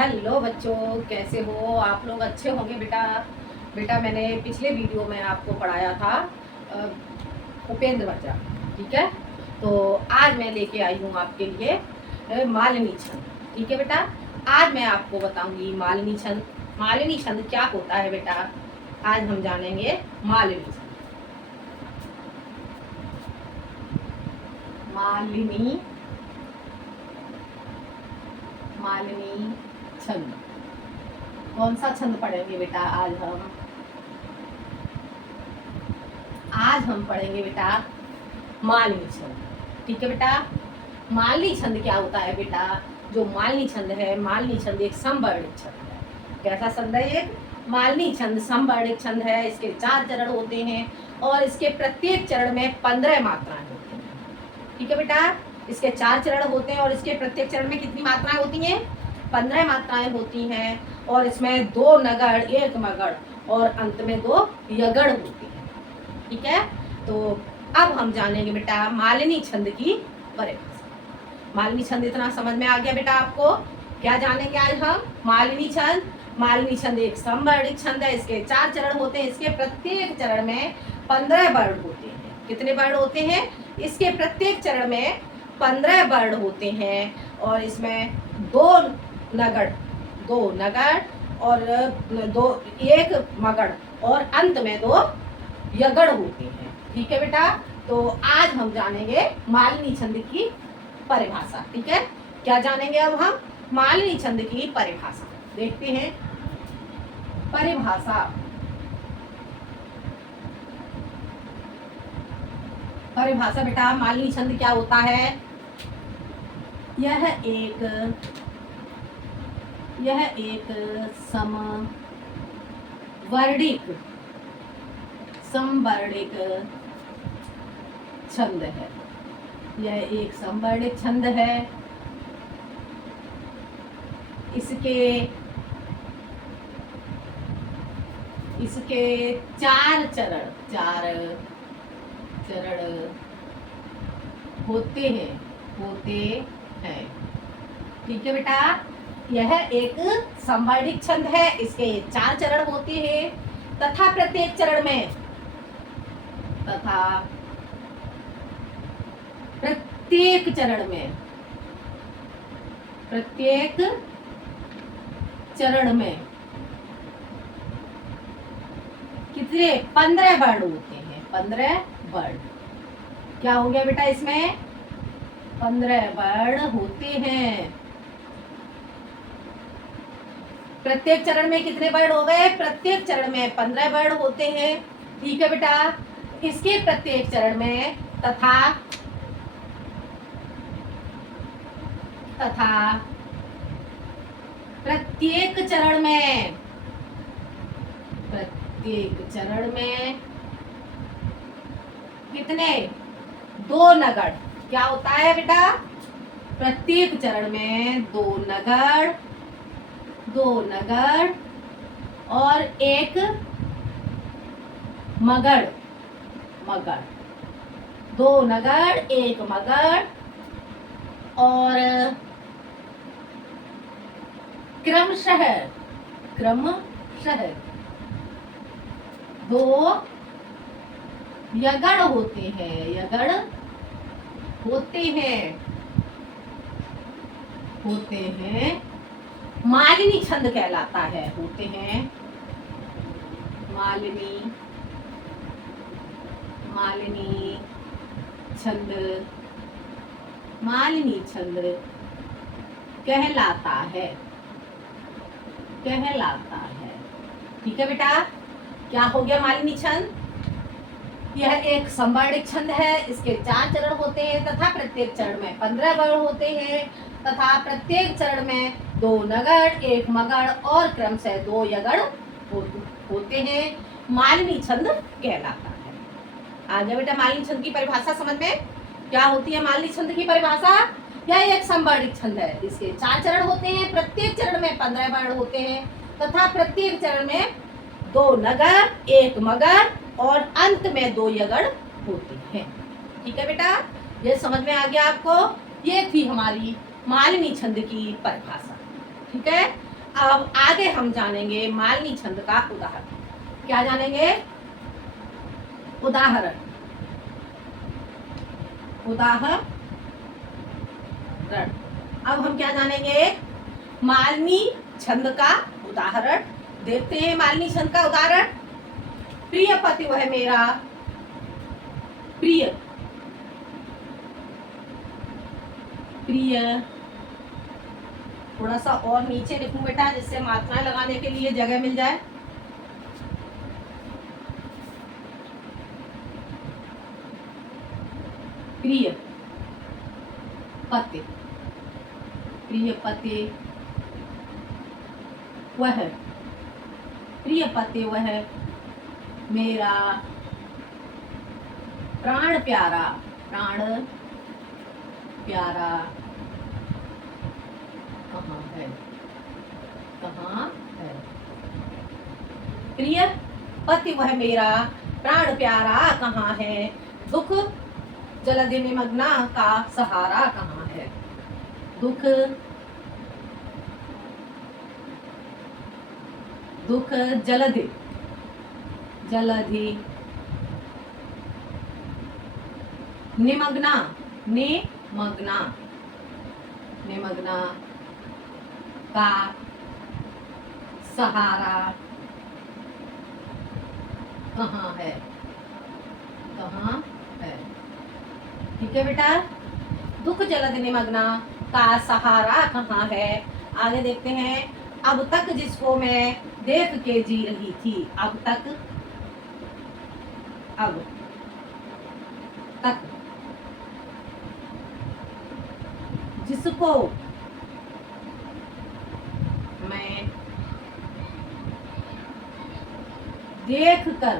Hello बच्चों, कैसे हो आप लोग? अच्छे होंगे बेटा। बेटा मैंने पिछले वीडियो में आपको पढ़ाया था उपेंद्र वज्रा, ठीक है। तो आज मैं लेके आई हूँ आपके लिए मालिनी छंद, ठीक है बेटा। आज मैं आपको बताऊंगी मालिनी छंद। मालिनी छंद क्या होता है बेटा, आज हम जानेंगे मालिनी छंद। मालिनी मालिनी छंद कौन सा छंद पढ़ेंगे बेटा? आज हम पढ़ेंगे बेटा मालिनी छंद, ठीक है बेटा। मालिनी छंद क्या होता है बेटा? जो मालिनी छंद है, मालिनी छंद एक समवर्णिक छंद है। कैसा छंद है ये? मालिनी छंद समवर्णिक छंद है। इसके 4 चरण होते हैं और इसके प्रत्येक चरण में 15 मात्राएं होती हैं, ठीक है बेटा। इसके 4 चरण होते हैं और इसके प्रत्येक चरण में कितनी मात्राएं होती हैं? 15 मात्राएं होती हैं। और इसमें 2 नगढ़, 1 मगढ़ और अंत में 2 यगढ़ होती हैं, ठीक है। तो अब हम जानेंगे बेटा मालिनी छंद की परिभाषा। मालिनी छंद इतना समझ में आ गया बेटा आपको? क्या जानेंगे आज हम? मालिनी छंद। मालिनी छंद एक समवर्णिक छंद है। इसके 4 चरण होते हैं। इसके प्रत्येक चरण में 15 वर्ण होते हैं। कितने वर्ण होते हैं? इसके प्रत्येक चरण में 15 वर्ण होते हैं और इसमें 2 नगढ़, 2 नगढ़ और 1 मगढ़ और अंत में 2 यगढ़ होते हैं, ठीक है बेटा। तो आज हम जानेंगे मालिनी छंद की परिभाषा, ठीक है। क्या जानेंगे अब हम? मालिनी छंद की परिभाषा देखते हैं। परिभाषा, परिभाषा बेटा मालिनी छंद क्या होता है? यह एक समवर्णिक छंद है। यह एक समवर्णिक छंद है। इसके 4 चरण होते हैं, ठीक है बेटा। यह एक समवर्णिक छंद है। इसके 4 चरण होते हैं तथा प्रत्येक चरण में प्रत्येक चरण में कितने? 15 वर्ण होते हैं। 15 वर्ण क्या हो गया बेटा? इसमें 15 वर्ण होते हैं। प्रत्येक चरण में कितने वर्ण हो गए? प्रत्येक चरण में 15 वर्ण होते हैं, ठीक है बेटा। इसके प्रत्येक चरण में तथा प्रत्येक चरण में कितने? 2 नगढ़। क्या होता है बेटा? प्रत्येक चरण में 2 नगढ़ और 1 मगढ़। 2 नगढ़, 1 मगढ़ और क्रमशः 2 यगढ़ होते हैं। मालिनी छंद कहलाता है। होते हैं मालिनी छंद कहलाता है, ठीक है बेटा। क्या हो गया मालिनी छंद? यह एक समवर्णिक छंद है। इसके 4 चरण होते हैं तथा प्रत्येक चरण में 15 वर्ण होते हैं तथा प्रत्येक चरण में 2 नगढ़, 1 मगढ़ और क्रमशः 2 यगढ़ होते हैं। मालिनी छंद कहलाता है। आ गया बेटा मालिनी छंद की परिभाषा समझ में? क्या होती है मालिनी छंद की परिभाषा? यह एक समवर्णिक छंद है। इसके 4 चरण होते हैं। प्रत्येक चरण में 15 वर्ण होते हैं तथा प्रत्येक चरण में 2 नगढ़, 1 मगढ़ और अंत में 2 यगढ़ होते हैं, ठीक है बेटा। ये समझ में आ गया आपको? ये थी हमारी मालिनी छंद की परिभाषा, ठीक है। अब आगे हम जानेंगे मालनी छंद का उदाहरण। क्या जानेंगे? उदाहरण। उदाहरण। अब हम क्या जानेंगे? मालनी छंद का उदाहरण। देखते हैं मालनी छंद का उदाहरण। प्रिय पति वह मेरा प्रिय प्रिय थोड़ा सा और नीचे लिखूं बेटा, जिससे मात्राएं लगाने के लिए जगह मिल जाए। प्रिय पति, प्रिय पति वह, प्रिय पति वह मेरा प्राण प्यारा, प्राण प्यारा कहाँ है? कहाँ है? प्रिय पति वह मेरा प्राण प्यारा कहाँ है? दुख जलधि निमग्ना का सहारा कहाँ है? दुख दुख जलधि जलधि निमग्ना निमग्ना निमग्ना का सहारा कहाँ है? कहाँ है? ठीक है बेटा। दुख जलधि निमग्ना का सहारा कहाँ है? आगे देखते हैं। अब तक जिसको मैं देख के जी रही थी, अब तक जिसको मैं देख के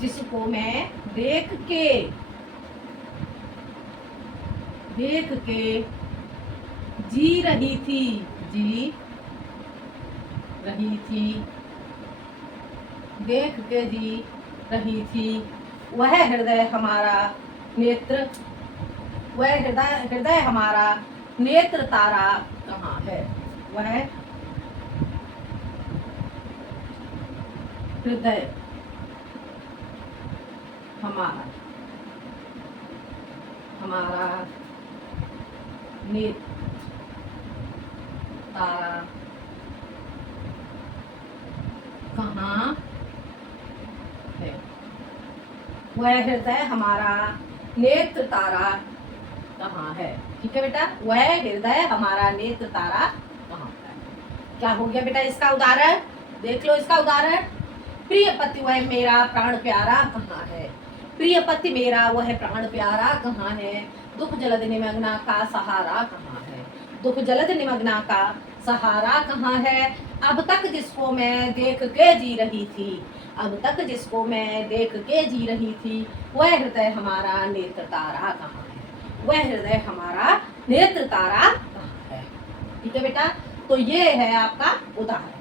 जिसको मैं देख के जी रही थी, देख के जी रही थी, वह हृदय हमारा नेत्र, वह हृदय हमारा नेत्र तारा कहाँ है? वह हृदय हमारा नेत्र तारा कहाँ है? वह हृदय हमारा नेत्र तारा कहाँ है? ठीक है बेटा। वह हृदय हमारा नेत्र तारा कहाँ है? क्या हो गया बेटा इसका उदाहरण? देख लो इसका उदाहरण। प्रिय पति वह मेरा प्राण प्यारा कहाँ है? प्रिय पति मेरा वह प्राण प्यारा कहाँ है? दुख जलध निमग्ना का सहारा कहाँ है? दुख जलध निमग्ना का सहारा कहाँ है? अब तक जिसको मैं देख के जी रही थी, अब तक जिसको मैं देख के जी रही थी, वह हृदय हमारा नेत्र तारा कहाँ है? वह हृदय हमारा नेत्र तारा कहाँ है? ठीक है बेटा। तो ये है आपका उदाहरण।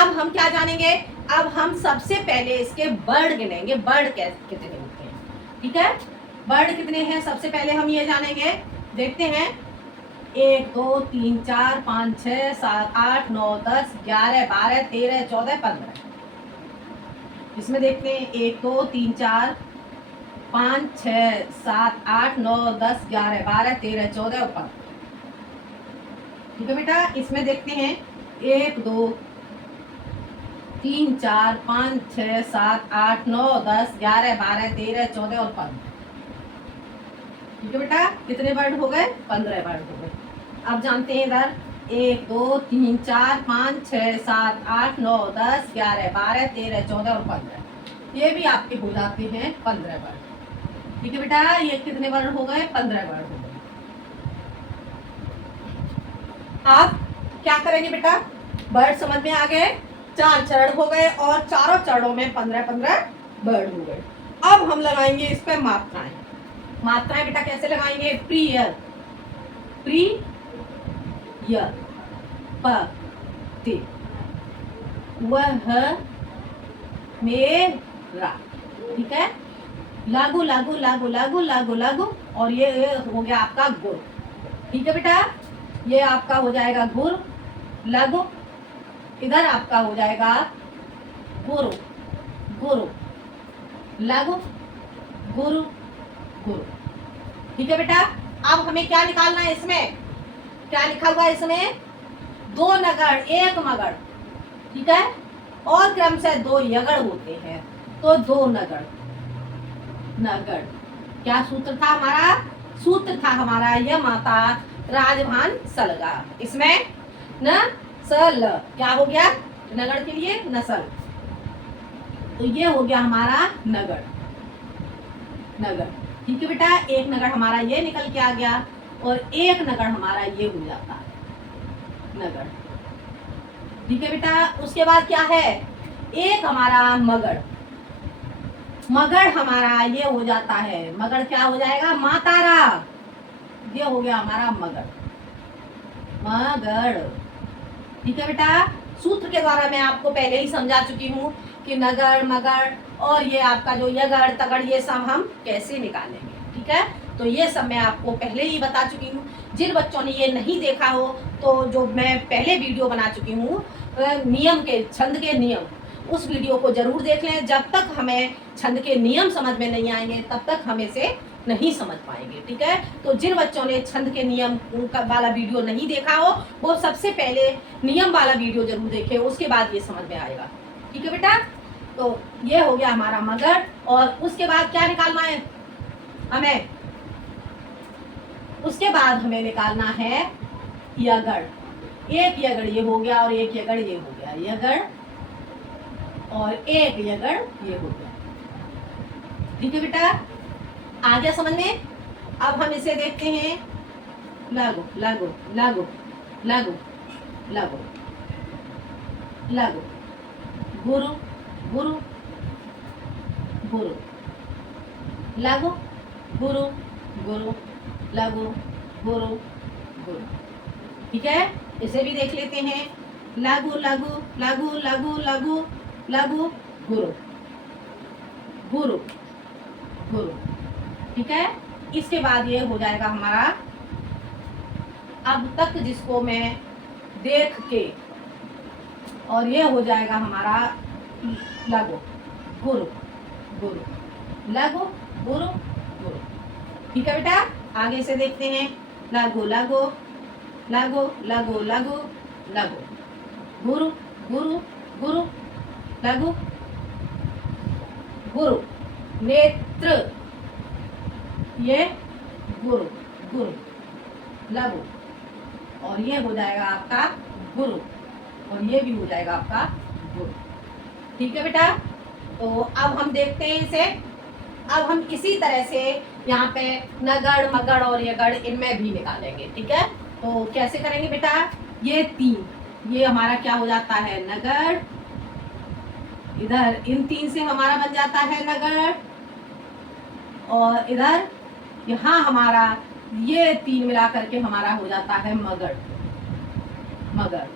अब हम क्या जानेंगे? अब हम सबसे पहले इसके वर्ड गिनेंगे। वर्ड कितने होते हैं? ठीक है। वर्ड कितने हैं सबसे पहले हम ये जानेंगे। देखते हैं। 1 2 3 4 5 6 7 8 9 10 11 12 13 14 15। इसमें देखते हैं 1 2 3 4 5 6 7 8 9 10 11 12 13 14 और 15। ठीक है बेटा। इसमें देखते हैं 1 2 3 4 5 6 7 8 9 10 11 12 13 14 और 15। ठीक है बेटा। कितने वर्ड हो गए? 15 वर्ड हो गए। अब जानते हैं इधर 1 2 3 4 5 6 7 8 9 10 11 12 13 14 और 15। ये भी आपके हो जाते हैं 15 वर्ड। ठीक है बेटा। ये कितने वर्ड हो गए? 15 वर्ड हो गए। आप क्या करेंगे बेटा? वर्ड समझ में आ गए? 4 चरण हो गए और चारों चरणों में 15-15 वर्ड हो गए। अब हम लगाएंगे इस पे मात्राएं। मात्राएं बेटा कैसे लगाएंगे? प्रिय, प्रिय पति वह मेरा। ठीक है। लागू लागू लागू लागू लागू लागू, और ये हो गया आपका गुर। ठीक है बेटा, ये आपका हो जाएगा गुर लागू, इधर आपका हो जाएगा गुरु गुरु लागू गुरु गुरु। ठीक है बेटा, अब हमें क्या निकालना है इसमें, क्या लिखा हुआ है इसमें, दो नगड़ एक मगड़। ठीक है, और क्रम से दो यगड़ होते हैं, तो दो नगड़ नगड़। क्या सूत्र था हमारा, सूत्र था हमारा यह माता राजभान सलगा। इसमें न सल क्या हो गया, नगड़ के लिए नसल, तो ये हो गया हमारा नगड़ नगड़। ठीक है बेटा, एक नगड़ हमारा ये निकल के आ गया, और एक नगड़ हमारा ये हो जाता है नगड़। ठीक है बेटा, उसके बाद क्या है, एक हमारा मगड़, मगड़ हमारा ये हो जाता है, मगड़ क्या हो जाएगा, मातारा, ये हो गया हमारा मगड़ मगड़। ठीक है बेटा, सूत्र के द्वारा मैं आपको पहले ही समझा चुकी हूँ कि नगड़ मगड़ और ये आपका जो यगड़ तगड़ ये सब हम कैसे निकालेंगे। ठीक है, तो ये सब मैं आपको पहले ही बता चुकी हूँ। जिन बच्चों ने ये नहीं देखा हो तो जो मैं पहले वीडियो बना चुकी हूँ नियम के, छंद के नियम, उस वीडियो को जरूर देख लें। जब तक हमें छंद के नियम समझ में नहीं आएंगे तब तक हम इसे नहीं समझ पाएंगे। ठीक है, तो जिन बच्चों ने छंद के नियम वाला वीडियो नहीं देखा हो वो सबसे पहले नियम वाला वीडियो जरूर देखे, उसके बाद ये समझ में आएगा। ठीक है बेटा, तो ये हो गया हमारा मगड़, और उसके बाद क्या निकालना है हमें, उसके बाद हमें निकालना है यगड़। एक यगड़ ये हो गया और एक यगड़ ये हो गया, यगड़ और एक यगड़ ये हो गया। ठीक है बेटा, आ गया समझ में। अब हम इसे देखते हैं, लागू लागू लागू लागू लागू लागू गुरु गुरु गुरु लागू गुरु गुरु लागू गुरु गुरु। ठीक है, इसे भी देख लेते हैं, लागू लागू लागू लागू लागू लागू गुरु गुरु गुरु। ठीक है, इसके बाद ये हो जाएगा हमारा, अब तक जिसको मैं देख के, और ये हो जाएगा हमारा लागू गुरु गुरु लागू गुरु गुरु। ठीक है बेटा, आगे से देखते हैं, लागू लागू लागू लागू लागू लागू गुरु गुरु गुरु लागू गुरु नेत्र, ये गुरु गुरु लागू, और ये हो जाएगा आपका गुरु, और ये भी हो जाएगा आपका गुरु। ठीक है बेटा, तो अब हम देखते हैं इसे। अब हम इसी तरह से यहाँ पे नगड़ मगड़ और यगड़ इनमें भी निकालेंगे। ठीक है, तो कैसे करेंगे बेटा, ये तीन, ये हमारा क्या हो जाता है नगड़, इधर इन तीन से हमारा बन जाता है नगड़, और इधर यहाँ हमारा ये तीन मिला करके हमारा हो जाता है मगड़ मगड़।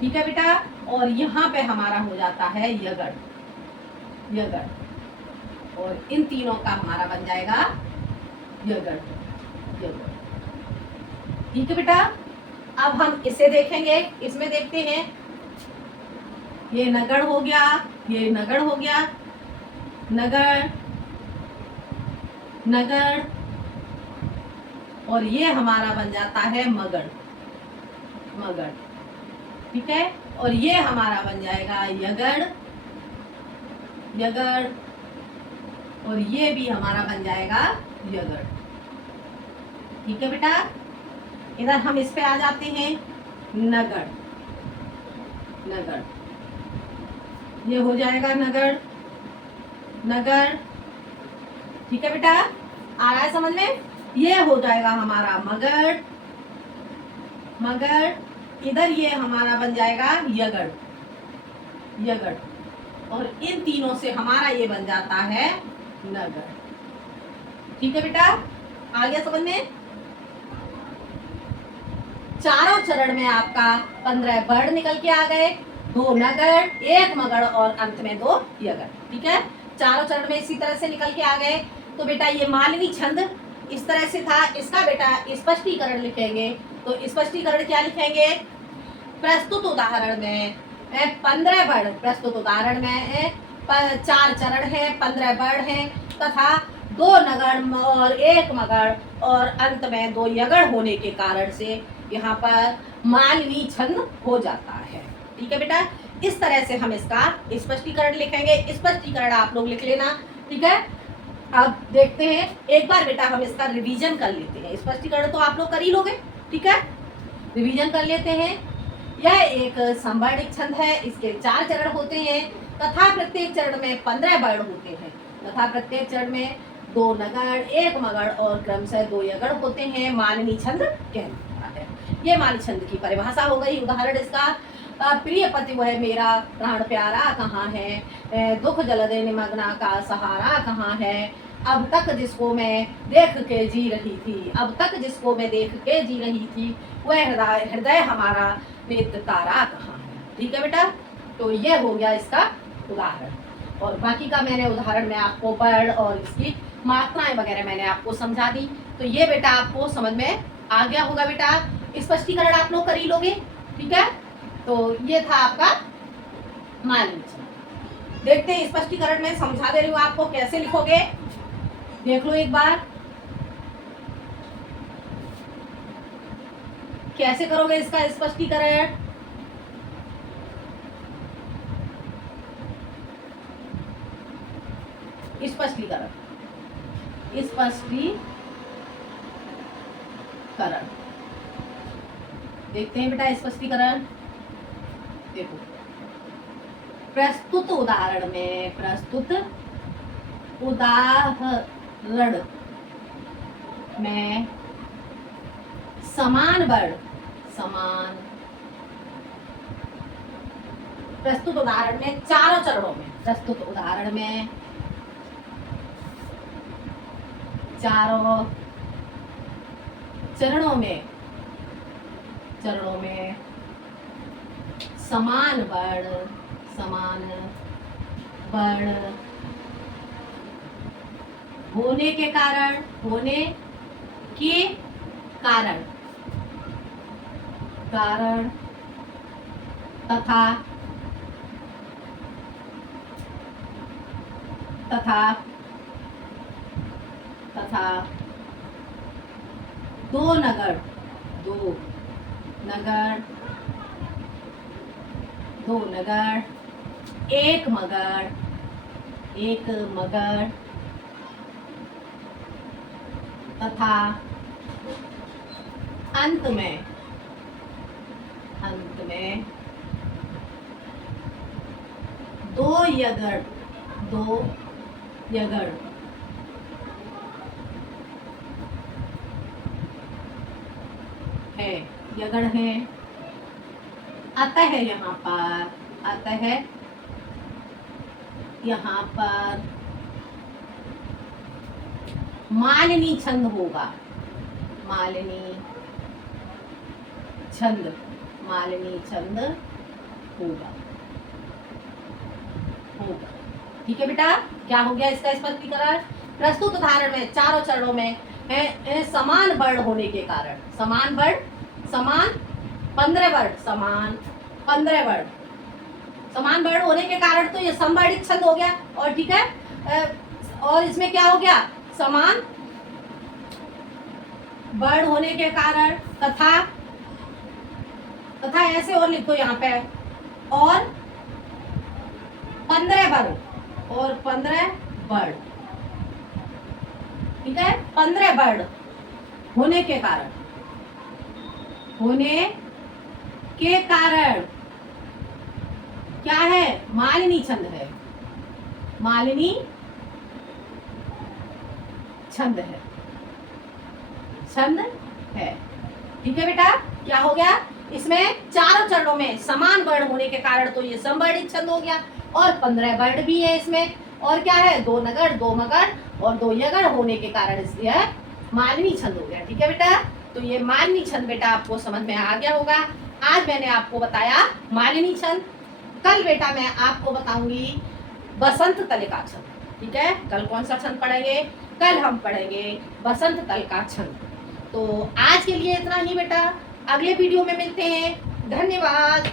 ठीक है बेटा, और यहाँ पे हमारा हो जाता है यगड़ यगड़, और इन तीनों का हमारा बन जाएगा यगड़ यगड़। ठीक है बेटा, अब हम इसे देखेंगे, इसमें देखते हैं, ये नगड़ हो गया, ये नगड़ हो गया, नगड़ नगड़, और ये हमारा बन जाता है मगड़ मगड़। ठीक है, और ये हमारा बन जाएगा यगड़ यगड़, और ये भी हमारा बन जाएगा यगड़। ठीक है बेटा, इधर हम इस पे आ जाते हैं, नगड़ नगड़, ये हो जाएगा नगड़ नगड़। ठीक है बेटा, आ रहा है समझ में, ये हो जाएगा हमारा मगड़ मगड़, इधर ये हमारा बन जाएगा यगड़ यगड़, और इन तीनों से हमारा ये बन जाता है नगड़। ठीक है बेटा, आ गया समझ में। चारों चरण में आपका 15 वर्ण निकल के आ गए, 2 नगड़ 1 मगड़ और अंत में 2 यगड़। ठीक है, चारों चरण में इसी तरह से निकल के आ गए। तो बेटा ये मालवी छंद इस तरह से था। इसका बेटा स्पष्टीकरण लिखेंगे। तो स्पष्टीकरण क्या लिखेंगे? प्रस्तुत उदाहरण में 15 वर्ण, प्रस्तुत उदाहरण में 4 चरण है, 15 वर्ण है तथा 2 नगण और 1 मगण और अंत में 2 यगण होने के कारण से यहाँ पर मालवी छंद हो जाता है। ठीक है बेटा, इस तरह से हम इसका स्पष्टीकरण लिखेंगे। स्पष्टीकरण आप लोग लिख लेना। ठीक है, अब देखते हैं एक बार बेटा हम इसका रिवीजन कर लेते हैं। स्पष्टीकरण तो आप लोग कर ही लोगे। ठीक है, रिवीजन कर लेते हैं। यह एक संवर्णिक छंद है। इसके 4 चरण होते हैं तथा प्रत्येक चरण में 15 वर्ण होते हैं तथा प्रत्येक चरण में 2 नगण, 1 मगण और क्रमशः 2 यगण होते हैं। मालवी छंद कहलाता है। ये मालवी छंद की परिभाषा हो गई। उदाहरण इसका प्रिय पति वह मेरा प्राण प्यारा कहाँ है, दुख जलद निमग्ना का सहारा कहाँ है, अब तक जिसको मैं देख के जी रही थी, अब तक जिसको मैं देख के जी रही थी, वह हृदय हमारा नेत्र तारा कहाँ है। ठीक है बेटा, तो ये हो गया इसका उदाहरण। और बाकी का मैंने उदाहरण में आपको वर्ण और इसकी मात्राएं वगैरह मैंने आपको समझा दी। तो ये बेटा आपको समझ में आ गया होगा। बेटा स्पष्टीकरण आप लोग कर ही लोगे। ठीक है, तो ये था आपका मालवी छंद। देखते हैं स्पष्टीकरण में समझा दे रही हूँ आपको, कैसे लिखोगे देख लो एक बार। कैसे करोगे इसका स्पष्टीकरण? स्पष्टीकरण देखते हैं बेटा स्पष्टीकरण। देखो, प्रस्तुत उदाहरण में, प्रस्तुत उदाहरण में समान वर्ण, समान प्रस्तुत उदाहरण में चारों चरणों में, प्रस्तुत उदाहरण में चारों चरणों में समान वर्ण, समान वर्ण होने के कारण, होने के कारण, कारण तथा तथा तथा 2 नगण, 2 नगण, 2 नगण, 1 मगण, 1 मगण तथा अंत में 2 यगण, 2 यगण है, यगण है। अतः यहाँ पर, अतः यहाँ पर मालवी छंद होगा, मालवी छंद, मालवी छंद होगा, होगा। ठीक है बेटा, क्या हो गया इसका स्पष्टीकरण? प्रस्तुत उदाहरण में चारों चरणों में समान वर्ण होने के कारण, समान वर्ण, समान 15 वर्ण, समान 15 वर्ण, समान वर्ण होने के कारण तो ये समवर्णित छंद हो गया। और ठीक है, और इसमें क्या हो गया? समान वर्ण होने के कारण तथा, तथा ऐसे और लिख दो यहाँ पे, और 15 वर्ण, और 15 वर्ण। ठीक है, 15 वर्ण होने के कारण, होने के कारण क्या है? मालवी छंद है, मालवी छंद है, छंद है। ठीक है बेटा, क्या हो गया? इसमें चारों चरणों में समान वर्ण होने के कारण तो ये समवर्णित छंद हो गया। और 15 वर्ण भी है इसमें, और क्या है? 2 नगण, 2 मगण और 2 यगण होने के कारण यह मालवी छंद हो गया। ठीक है बेटा, तो ये मालवी छंद बेटा आपको समझ में आ गया होगा। आज मैंने आपको बताया मालवी छंद। कल बेटा मैं आपको बताऊंगी बसंत तलिका छंद। ठीक है, कल कौन सा छंद पढ़ेंगे? कल हम पढ़ेंगे बसंत तल का छंद। तो आज के लिए इतना ही बेटा, अगले वीडियो में मिलते हैं। धन्यवाद।